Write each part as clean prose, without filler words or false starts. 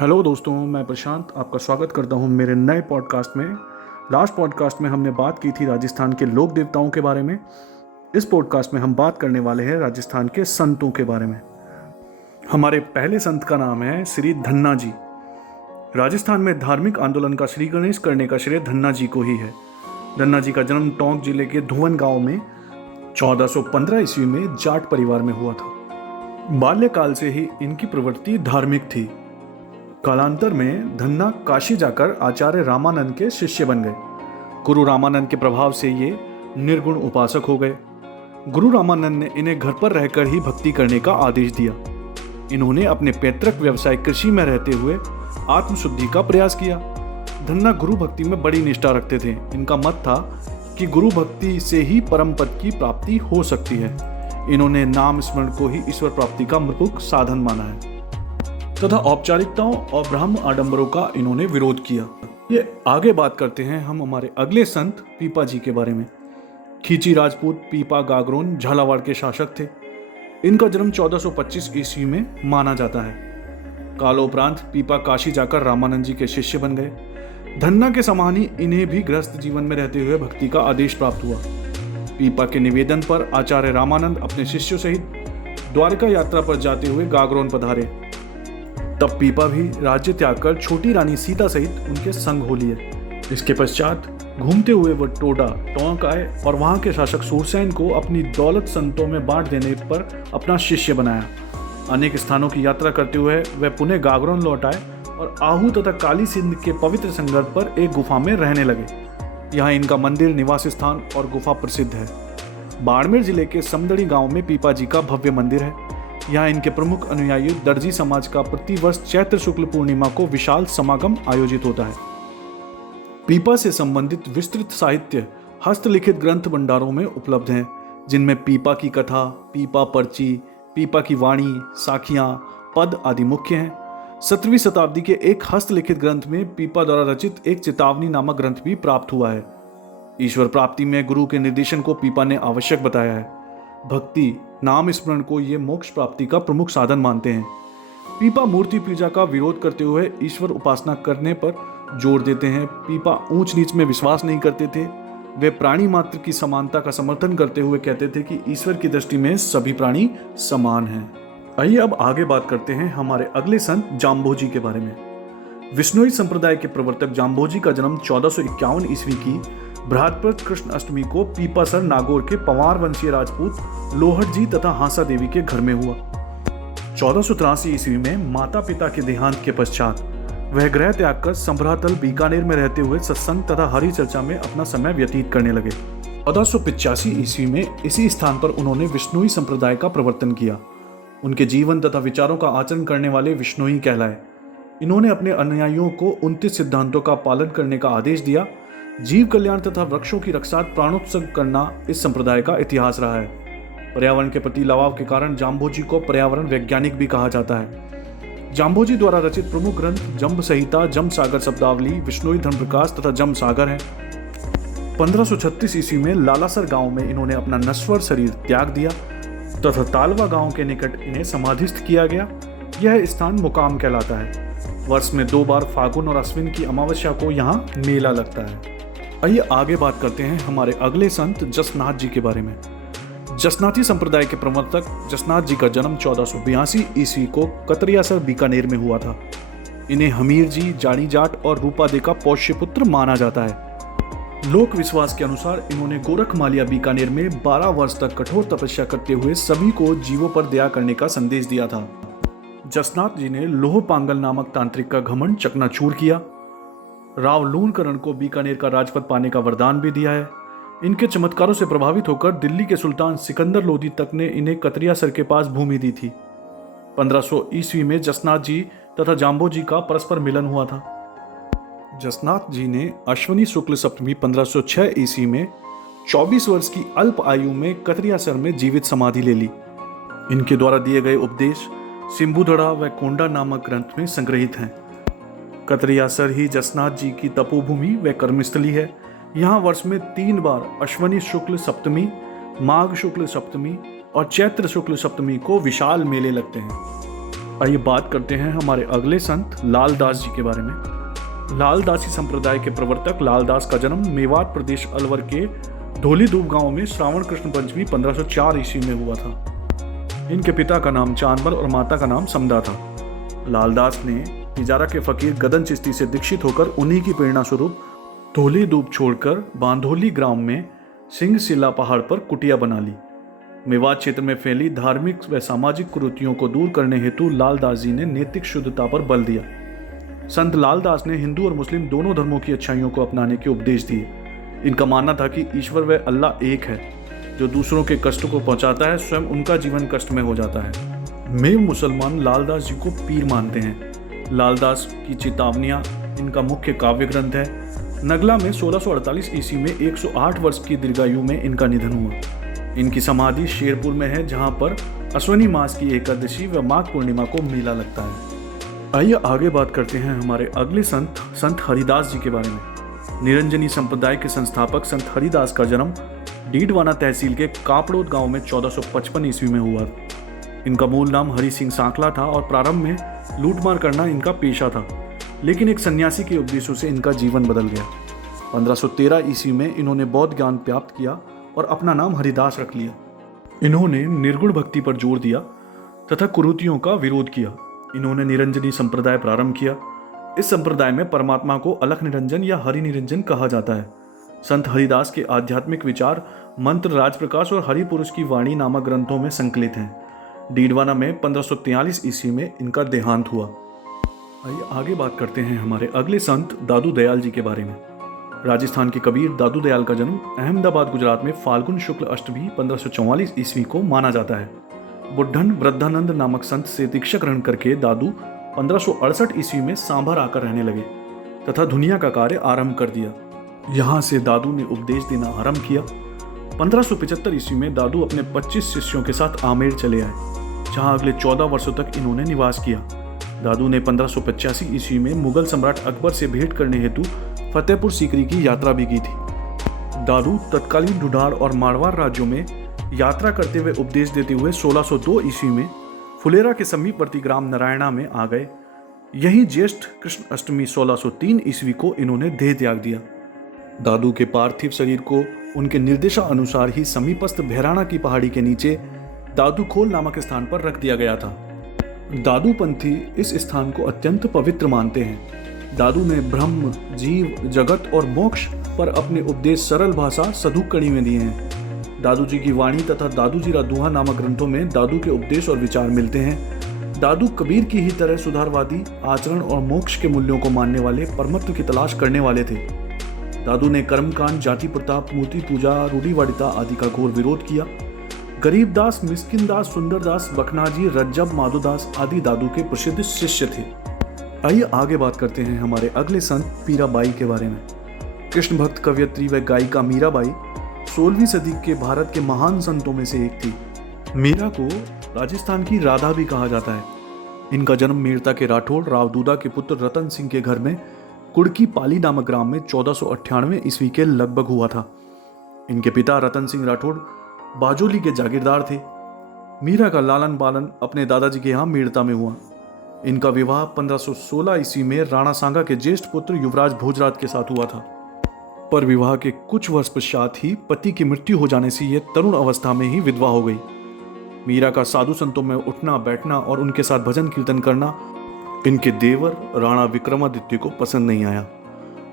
Hello दोस्तों, मैं प्रशांत आपका स्वागत करता हूं मेरे नए पॉडकास्ट में। लास्ट पॉडकास्ट में हमने बात की थी राजस्थान के लोक देवताओं के बारे में। इस पॉडकास्ट में हम बात करने वाले हैं राजस्थान के संतों के बारे में। हमारे पहले संत का नाम है श्री धन्ना जी। राजस्थान में धार्मिक आंदोलन का श्री गणेश करने का श्रेय धन्ना जी को ही है। धन्ना जी का जन्म टोंक जिले के धुवन गांव में 1415 ईस्वी में जाट परिवार में हुआ था। बाल्यकाल से ही इनकी प्रवृत्ति धार्मिक थी। कालांतर में धन्ना काशी जाकर आचार्य रामानंद के शिष्य बन गए। गुरु रामानंद के प्रभाव से ये निर्गुण उपासक हो गए। गुरु रामानंद ने इन्हें घर पर रहकर ही भक्ति करने का आदेश दिया। इन्होंने अपने पैतृक व्यवसाय कृषि में रहते हुए आत्मशुद्धि का प्रयास किया। धन्ना गुरु भक्ति में बड़ी निष्ठा रखते थे। इनका मत था कि गुरु भक्ति से ही परम पद की प्राप्ति हो सकती है। इन्होंने नाम स्मरण को ही ईश्वर प्राप्ति का प्रमुख साधन माना है तथा औपचारिकताओं और ब्राह्म आडंबरों का इन्होंने विरोध किया। ये आगे बात करते हैं हम हमारे अगले संत पीपा जी के बारे में। खींची राजपूत पीपा गागरोन झालावाड़ के शासक थे। इनका जन्म 1425 ईस्वी में माना जाता है। कालोपरांत पीपा काशी जाकर रामानंद जी के शिष्य बन गए। धन्ना के समान ही इन्हें भी गृहस्थ जीवन में रहते हुए भक्ति का आदेश प्राप्त हुआ। पीपा के निवेदन पर आचार्य रामानंद अपने शिष्यों सहित द्वारका यात्रा पर जाते हुए गागरोन पधारे। तब पीपा भी राज्य त्याग कर छोटी रानी सीता सहित उनके संग हो लिए। इसके पश्चात घूमते हुए वह टोडा टोंक आए और वहां के शासक सूरसेन को अपनी दौलत संतों में बांट देने पर अपना शिष्य बनाया। अनेक स्थानों की यात्रा करते हुए वह पुनः गागरोन लौट आए और आहू तथा काली सिंध के पवित्र संगम पर एक गुफा में रहने लगे। यहाँ इनका मंदिर, निवास स्थान और गुफा प्रसिद्ध है। बाड़मेर जिले के समदड़ी गांव में पीपा जी का भव्य मंदिर है। यहाँ इनके प्रमुख अनुयायी दर्जी समाज का प्रतिवर्ष चैत्र शुक्ल पूर्णिमा को विशाल समागम आयोजित होता है। पीपा से संबंधित विस्तृत साहित्य हस्तलिखित ग्रंथ भंडारों में उपलब्ध हैं, जिनमें पीपा की कथा, पीपा पर्ची, पीपा की वाणी, साखियां, पद आदि मुख्य हैं। 17वीं शताब्दी के एक हस्तलिखित ग्रंथ में पीपा द्वारा रचित एक चेतावनी नामक ग्रंथ भी प्राप्त हुआ है। ईश्वर प्राप्ति में गुरु के निर्देशन को पीपा ने आवश्यक बताया है। भक्ति, नाम स्मरण को ये मोक्ष प्राप्ति का प्रमुख साधन मानते हैं। पीपा मूर्ति पूजा का विरोध करते हुए ईश्वर उपासना करने पर जोर देते हैं। पीपा ऊंच नीच में विश्वास नहीं करते थे। वे प्राणी मात्र की समानता का समर्थन करते हुए कहते थे कि ईश्वर की दृष्टि में सभी प्राणी समान हैं। आइए अब आगे बात करते हैं हमारे अगले संत जाम्भोजी के बारे में। विष्णुई संप्रदाय के प्रवर्तक जाम्भोजी का जन्म 1451 ईस्वी की भ्रातृ कृष्ण अष्टमी को पीपासर नागौर के पवार वंशीय राजपूत लोहट जी तथा हांसा देवी के घर में हुआ। 1483 ईस्वी में माता पिता के देहांत के पश्चात वह गृह त्याग कर संभ्रातल बीकानेर में रहते हुए सत्संग तथा हरि चर्चा में अपना समय व्यतीत करने लगे। 1485 ईस्वी में इसी स्थान पर उन्होंने विष्णुई संप्रदाय का प्रवर्तन किया। उनके जीवन तथा विचारों का आचरण करने वाले विष्णुई कहलाए। इन्होंने अपने अनुयायियों को 29 सिद्धांतों का पालन करने का आदेश दिया। जीव कल्याण तथा वृक्षों की रक्षा प्राणोत्सर्ग करना इस संप्रदाय का इतिहास रहा है। पर्यावरण के प्रति लगाव के कारण जाम्भोजी को पर्यावरण वैज्ञानिक भी कहा जाता है। जाम्भोजी द्वारा रचित प्रमुख ग्रंथ जम्ब संहिता, जम्ब सागर शब्दावली, विष्णुई धर्म प्रकाश तथा जम्ब सागर है। 1536 ईस्वी में लालासर गांव में इन्होंने अपना नश्वर शरीर त्याग दिया तथा तालवा गांव के निकट इन्हें समाधिस्थ किया गया। यह स्थान मुकाम कहलाता है। वर्ष में 2 बार फागुन और अश्विन की अमावस्या को यहाँ मेला लगता है। आइए आगे बात करते हैं हमारे अगले संत जसनाथ जी के बारे में। जसनाथी संप्रदाय के प्रवर्तक जसनाथ जी का जन्म 1482 ईस्वी को कतरियासर बीकानेर में हुआ था। इन्हें हमीर जी, जानी जाट और रूपादे का पौष्य पुत्र माना जाता है। लोक विश्वास के अनुसार इन्होंने गोरखमालिया बीकानेर में 12 वर्ष तक कठोर तपस्या करते हुए सभी को जीवों पर दया करने का संदेश दिया था। जसनाथ जी ने लोह पांगल नामक तांत्रिक का घमंड चकनाचूर किया। राव लूणकरण को बीकानेर का राजपद पाने का वरदान भी दिया है। इनके चमत्कारों से प्रभावित होकर दिल्ली के सुल्तान सिकंदर लोदी तक ने इन्हें कतरियासर के पास भूमि दी थी। 1500 ईस्वी में जसनाथ जी तथा जाम्भोजी का परस्पर मिलन हुआ था। जसनाथ जी ने अश्वनी शुक्ल सप्तमी 1506 ईस्वी में 24 वर्ष की अल्प आयु में कतरियासर में जीवित समाधि ले ली। इनके द्वारा दिए गए उपदेश सिंबुधड़ा व कोंडा नामक ग्रंथ में संग्रहित हैं। कतरियासर ही जसनाथ जी की तपोभूमि व कर्मस्थली है। यहाँ वर्ष में 3 बार अश्वनी शुक्ल सप्तमी, माघ शुक्ल सप्तमी और चैत्र शुक्ल सप्तमी को विशाल मेले लगते हैं। आइए बात करते हैं हमारे अगले संत लाल दास जी के बारे में। लाल दासी संप्रदाय के प्रवर्तक लाल दास का जन्म मेवात प्रदेश अलवर के धोलीधूप गांव में श्रावण कृष्ण पंचमी 1504 ईस्वी में हुआ था। इनके पिता का नाम चांदबर और माता का नाम समदा था। लाल दास ने तिजारा के फकीर गदन चिश्ती से दीक्षित होकर उन्हीं की प्रेरणा स्वरूप धोलीधूप छोड़कर बांधोली ग्राम में सिंहशिला पहाड़ पर कुटिया बना ली। मेवात क्षेत्र में फैली धार्मिक व सामाजिक कुरीतियों को दूर करने हेतु लाल दास जी ने नैतिक शुद्धता पर बल दिया। संत लाल दास ने हिंदू और मुस्लिम दोनों धर्मों की अच्छाइयों को अपनाने के उपदेश दिए। इनका मानना था कि ईश्वर व अल्लाह एक है। जो दूसरों के कष्ट को पहुंचाता है स्वयं उनका जीवन कष्ट में हो जाता है। मैं मुसलमान लाल दास जी को पीर मानते हैं। लाल दास की चेतावनियाँ इनका मुख्य काव्य ग्रंथ है। नगला में 1648 ईस्वी में 108 वर्ष की दीर्घायु में इनका निधन हुआ। इनकी समाधि शेरपुर में है, जहां पर अश्विनी मास की एकादशी व माघ पूर्णिमा को मेला लगता है। आइए आगे बात करते हैं हमारे अगले संत हरिदास जी के बारे में। निरंजनी संप्रदाय के संस्थापक संत हरिदास का जन्म डीडवाना तहसील के कापड़ोद गांव में 1455 ईस्वी में हुआ। इनका मूल नाम हरि सिंह सांकला था और प्रारंभ में लूटमार करना इनका पेशा था, लेकिन एक सन्यासी के उपदेशों से इनका जीवन बदल गया। 1513 ईस्वी में इन्होंने बौद्ध ज्ञान प्राप्त किया और अपना नाम हरिदास रख लिया। इन्होंने निर्गुण भक्ति पर जोर दिया तथा कुरीतियों का विरोध किया। इन्होंने निरंजनी संप्रदाय प्रारंभ किया। इस संप्रदाय में परमात्मा को अलख निरंजन या हरि निरंजन कहा जाता है। संत हरिदास के आध्यात्मिक विचार मंत्र, राजप्रकाश और हरि पुरुष की वाणी नामक ग्रंथों में संकलित हैं। डीडवाना में 1543 ईस्वी में इनका देहांत हुआ। आइए आगे बात करते हैं हमारे अगले संत दादू दयाल जी के बारे में। राजस्थान के कबीर दादू दयाल का जन्म अहमदाबाद गुजरात में फाल्गुन शुक्ल अष्टमी 1544 ईस्वी को माना जाता है। बुद्धन वृद्धानंद नामक संत से दीक्षा ग्रहण करके दादू 1568 ईस्वी में सांभर आकर रहने लगे तथा दुनिया का कार्य आरंभ कर दिया। यहाँ से दादू ने उपदेश देना आरंभ किया। 1575 ईस्वी में दादू अपने 25 शिष्यों के साथ आमेर चले आए, जहाँ अगले 14 वर्षों तक इन्होंने निवास किया। दादू ने 1585 ईस्वी में मुगल सम्राट अकबर से भेंट करने हेतु फतेहपुर सीकरी की यात्रा भी की थी। दादू तत्कालीन ढूंढाड़ और मारवाड़ राज्यों में यात्रा करते हुए उपदेश देते हुए 1602 ईस्वी में फुलेरा के समीपवर्ती ग्राम नारायणा में आ गए। यही ज्येष्ठ कृष्ण अष्टमी 1603 ईस्वी को इन्होंने देह त्याग दिया। दादू के पार्थिव शरीर को उनके निर्देशानुसार ही समीपस्थ भैराना की पहाड़ी के नीचे दादू खोल नामक स्थान पर रख दिया गया था। दादू पंथी इस स्थान को अत्यंत पवित्र मानते हैं। दादू ने ब्रह्म, जीव, जगत और मोक्ष पर अपने उपदेश सरल भाषा सधुक कड़ी में दिए हैं। दादू जी की वाणी तथा दादू जी दोहा नामक ग्रंथों में दादू के उपदेश और विचार मिलते हैं। दादू कबीर की ही तरह सुधारवादी आचरण और मोक्ष के मूल्यों को मानने वाले परमत्व की तलाश करने वाले थे। दादू ने कर्मकांड, जाति प्रताप, मूर्ति पूजा, रूढ़िवादिता आदि का घोर विरोध किया। गरीबदास, मिस्किनदास, सुंदरदास, बखनाजी, रज्जब, माधोदास आदि दादू के प्रसिद्ध शिष्य थे। आइए आगे बात करते हैं हमारे अगले संत मीराबाई के बारे में। कृष्ण भक्त कवयित्री व गायिका मीराबाई 16वीं सदी के भारत के महान संतों में से एक थी। मीरा को राजस्थान की राधा भी कहा जाता है। इनका जन्म मेड़ता के राठौड़ रावदूदा के पुत्र रतन सिंह के घर में कुड़की पाली नामक ग्राम में 1498 ईस्वी के लगभग हुआ था। इनके पिता रतन सिंह राठौड़ बाजोली के जागीरदार थे। मीरा का लालन पालन अपने दादाजी के यहाँ मेड़ता में हुआ। इनका विवाह 1516 ईस्वी में राणा सांगा के ज्येष्ठ पुत्र युवराज भोजराज के साथ हुआ था, पर विवाह के कुछ वर्ष पश्चात ही पति की मृत्यु हो जाने से यह तरुण अवस्था में ही विधवा हो गई। मीरा का साधु संतों में उठना बैठना और उनके साथ भजन कीर्तन करना इनके देवर राणा विक्रमादित्य को पसंद नहीं आया।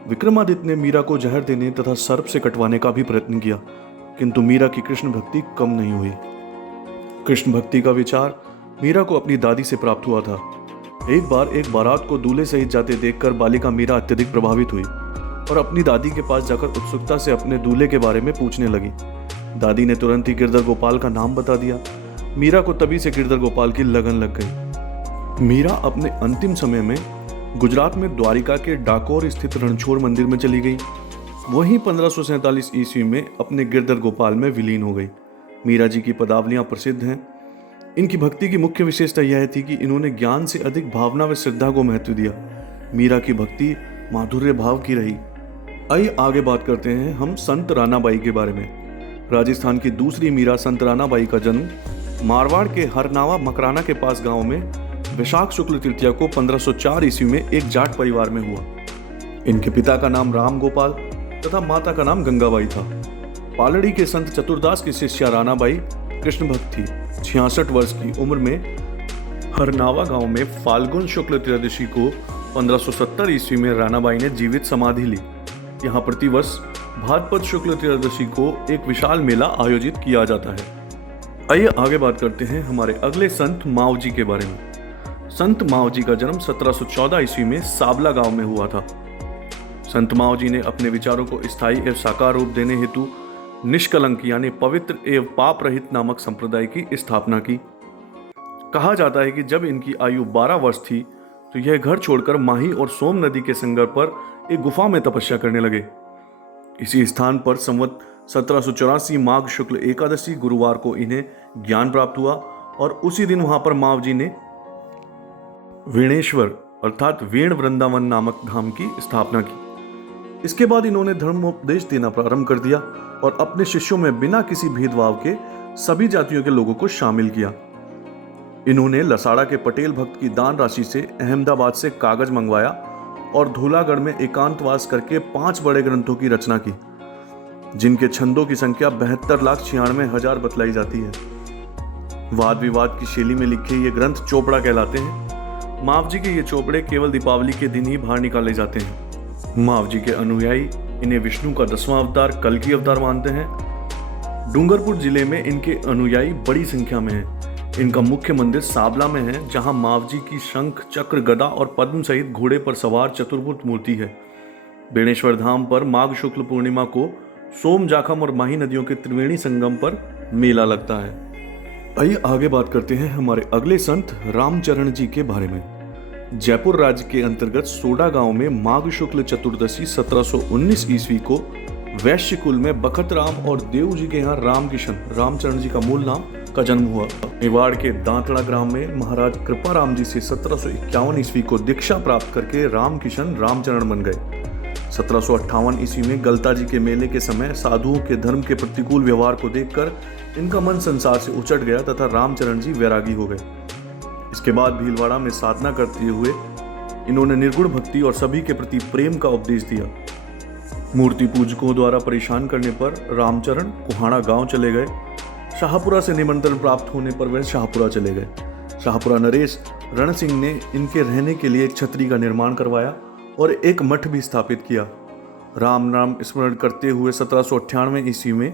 विक्रमादित्य ने मीरा को जहर देने तथा सर्प से कटवाने का भी प्रयत्न किया, किंतु मीरा की कृष्ण भक्ति कम नहीं हुई। कृष्ण भक्ति का विचार मीरा को अपनी दादी से प्राप्त हुआ था। एक बार एक बारात को दूल्हे सहित जाते देखकर बालिका मीरा अत्यधिक प्रभावित हुई और अपनी दादी के पास जाकर उत्सुकता से अपने दूल्हे के बारे में पूछने लगी। दादी ने तुरंत ही गिरधर गोपाल का नाम बता दिया। मीरा को तभी से गिरधर गोपाल की लगन लग गई। मीरा अपने अंतिम समय में गुजरात में द्वारिका के डाकोर स्थित रणछोड़ मंदिर में चली गई। वहीं 1547 ईस्वी में अपने गिरधर गोपाल में विलीन हो गई। मीरा जी की पदावलियां प्रसिद्ध हैं। इनकी भक्ति की मुख्य विशेषता यह थी कि इन्होंने ज्ञान से अधिक भावना व श्रद्धा को महत्व दिया। मीरा की भक्ति माधुर्य भाव की रही। आइए आगे बात करते हैं हम संत रानाबाई के बारे में। राजस्थान की दूसरी मीरा संत रानाबाई का जन्म मारवाड़ के हरनावा मकराना के पास गांव में वैशाख शुक्ल तृतीया को 1504 ईस्वी में एक जाट परिवार में हुआ। इनके पिता का नाम राम गोपाल तथा माता का नाम गंगाबाई था। पालड़ी के संत चतुरदास की शिष्या रानाबाई कृष्ण भक्त थी। 66 वर्ष की उम्र में हरनावा गांव में फाल्गुन शुक्ल त्रयोदशी को 1570 ईस्वी में रानाबाई ने जीवित समाधि ली। यहाँ प्रतिवर्ष भाद्रपद शुक्ल त्रयोदशी को एक विशाल मेला आयोजित किया जाता है। आइए आगे बात करते हैं हमारे अगले संत मावजी के बारे में। संत मावजी का जन्म 1714 ईस्वी में साबला गांव में हुआ था। संत मावजी ने अपने विचारों को स्थायी एवं साकार रूप देने हेतु निष्कलंक यानी पवित्र एवं पाप रहित नामक संप्रदाय की स्थापना की। कहा जाता है कि जब इनकी आयु 12 वर्ष थी तो यह घर छोड़कर माही और सोम नदी के संगम पर एक गुफा में तपस्या करने लगे। इसी स्थान पर संवत 1784 माघ शुक्ल एकादशी गुरुवार को इन्हें ज्ञान प्राप्त हुआ और उसी दिन वहां पर मावजी ने वेणेश्वर अर्थात वेण वृंदावन नामक धाम की स्थापना की। इसके बाद इन्होंने धर्मोपदेश देना प्रारंभ कर दिया और अपने शिष्यों में बिना किसी भेदभाव के सभी जातियों के लोगों को शामिल किया। इन्होंने लसाड़ा के पटेल भक्त की दान राशि से अहमदाबाद से कागज मंगवाया और धूलागढ़ में एकांतवास करके 5 बड़े ग्रंथों की रचना की, जिनके छंदों की संख्या 72,96,000 बतलाई जाती है। वाद विवाद की शैली में लिखे ये ग्रंथ चोपड़ा कहलाते हैं। मावजी के ये चोपड़े केवल दीपावली के दिन ही बाहर निकाले जाते हैं। मावजी के अनुयायी इन्हें विष्णु का 10वां अवतार कल्कि अवतार मानते हैं। डूंगरपुर जिले में इनके अनुयायी बड़ी संख्या में हैं। इनका मुख्य मंदिर साबला में है, जहां मावजी की शंख, चक्र, गदा और पद्म सहित घोड़े पर सवार चतुर्भुज मूर्ति है। बेणेश्वर धाम पर माघ शुक्ल पूर्णिमा को सोम, जाखम और माही नदियों के त्रिवेणी संगम पर मेला लगता है। आइए आगे बात करते हैं हमारे अगले संत रामचरण जी के बारे में। जयपुर राज्य के अंतर्गत सोडा गांव में माघ शुक्ल चतुर्दशी 1719 ईस्वी को वैश्य कुल में बखत राम और देव जी के यहाँ रामकिशन, रामचरण जी का मूल नाम, का जन्म हुआ। मेवाड़ के दांतड़ा ग्राम में महाराज कृपाराम जी से 1751 ईस्वी को दीक्षा प्राप्त करके रामकिशन रामचरण बन गए। 1758 ईस्वी में गलता जी के मेले के समय साधुओं के धर्म के प्रतिकूल व्यवहार को देखकर इनका मन संसार से उचट गया तथा रामचरण जी वैरागी हो गए। इसके बाद भीलवाड़ा में साधना करते हुए इन्होंने निर्गुण भक्ति और सभी के प्रति प्रेम का उपदेश दिया। मूर्ति पूजकों द्वारा परेशान करने पर रामचरण कुहाड़ा गांव चले गए। शाहपुरा से निमंत्रण प्राप्त होने पर वह शाहपुरा चले गए। शाहपुरा नरेश रण सिंह ने इनके रहने के लिए एक छतरी का निर्माण करवाया और एक मठ भी स्थापित किया। राम नाम स्मरण करते हुए 1798 ईस्वी में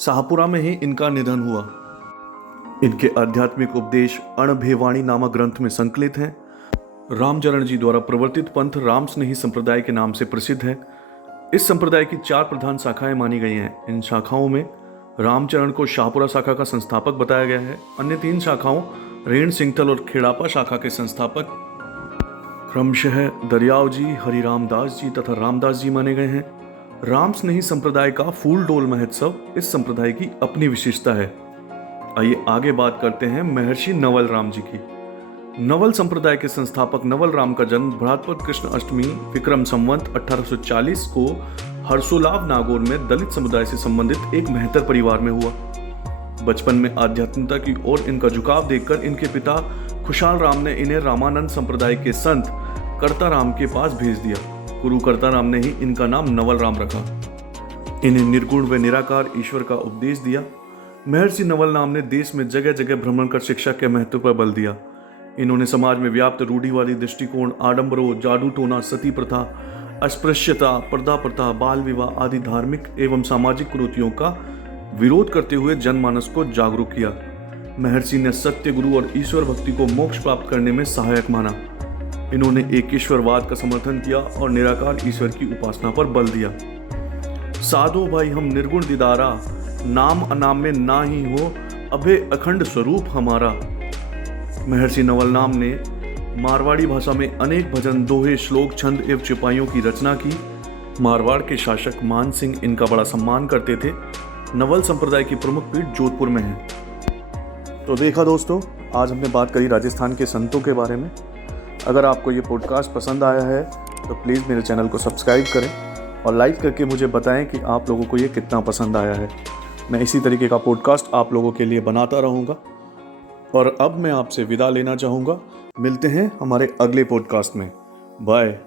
शाहपुरा में ही इनका निधन हुआ। इनके आध्यात्मिक उपदेश अणभेवाणी नामक ग्रंथ में संकलित हैं। रामचरण जी द्वारा प्रवर्तित पंथ रामस्नेही संप्रदाय के नाम से प्रसिद्ध है। इस संप्रदाय की 4 प्रधान शाखाएं मानी गई हैं। इन शाखाओं में रामचरण को शाहपुरा शाखा का संस्थापक बताया गया है। अन्य 3 शाखाओं रेण सिंगथल और खेड़ापा शाखा के संस्थापक क्रमशः दरियाव जी, हरिराम दास जी तथा रामदास जी माने गए हैं। रामस्नेही संप्रदाय का फूल डोल महोत्सव इस संप्रदाय की अपनी विशेषता है। आइए आगे बात करते हैं महर्षि नवल राम जी की। नवल संप्रदाय के संस्थापक नवल राम का जन्म भाद्रपद कृष्ण अष्टमी विक्रम संवत 1840 को हर्षोलाभ नागौर में दलित समुदाय से संबंधित एक मेहतर परिवार में हुआ। बचपन में आध्यात्मिकता की ओर इनका झुकाव देखकर इनके पिता खुशाल राम ने इन्हें रामानंद संप्रदाय के संत कर्ता राम के पास भेज दिया। गुरु कर्ता राम ने ही इनका नाम नवल राम रखा। इन्हें निर्गुण व निराकार ईश्वर का उपदेश दिया। महर्षि नवल राम ने देश में जगह जगह भ्रमण कर शिक्षा के महत्व पर बल दिया। इन्होंने समाज में व्याप्त रूढ़िवादी दृष्टिकोण, आडंबरों, जादू टोना, सती प्रथा, अस्पृश्यता, पर्दा प्रथा, बाल विवाह आदि धार्मिक एवं सामाजिक कुरीतियों का विरोध करते हुए जनमानस को जागरूक किया। महर्षि ने सत्य, गुरु और ईश्वर भक्ति को मोक्ष प्राप्त करने में सहायक माना। इन्होंने एकेश्वरवाद का समर्थन किया और निराकार ईश्वर की उपासना पर बल दिया। साधो भाई हम निर्गुण दीदारा, नाम अनाम में ना ही हो, अभे अखंड स्वरूप हमारा। महर्षि नवल राम ने मारवाड़ी भाषा में अनेक भजन, दोहे, श्लोक, छंद एवं चिपाइयों की रचना की। मारवाड़ के शासक मान सिंह इनका बड़ा सम्मान करते थे। नवल संप्रदाय की प्रमुख पीठ जोधपुर में है। तो देखा दोस्तों, आज हमने बात करी राजस्थान के संतों के बारे में। अगर आपको ये पॉडकास्ट पसंद आया है तो प्लीज़ मेरे चैनल को सब्सक्राइब करें और लाइक करके मुझे बताएं कि आप लोगों को ये कितना पसंद आया है। मैं इसी तरीके का पॉडकास्ट आप लोगों के लिए बनाता रहूँगा। और अब मैं आपसे विदा लेना चाहूँगा। मिलते हैं हमारे अगले पॉडकास्ट में। बाय।